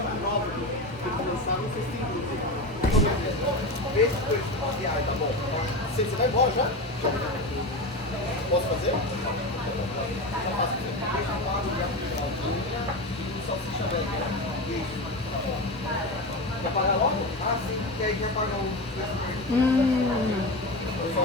prova que começar no festival. Vê se foi viagem, tá bom? Você vai embora já? Posso fazer? Salsicha velha. Isso. Quer pagar logo? Ah, sim. E aí quer pagar o... Eu só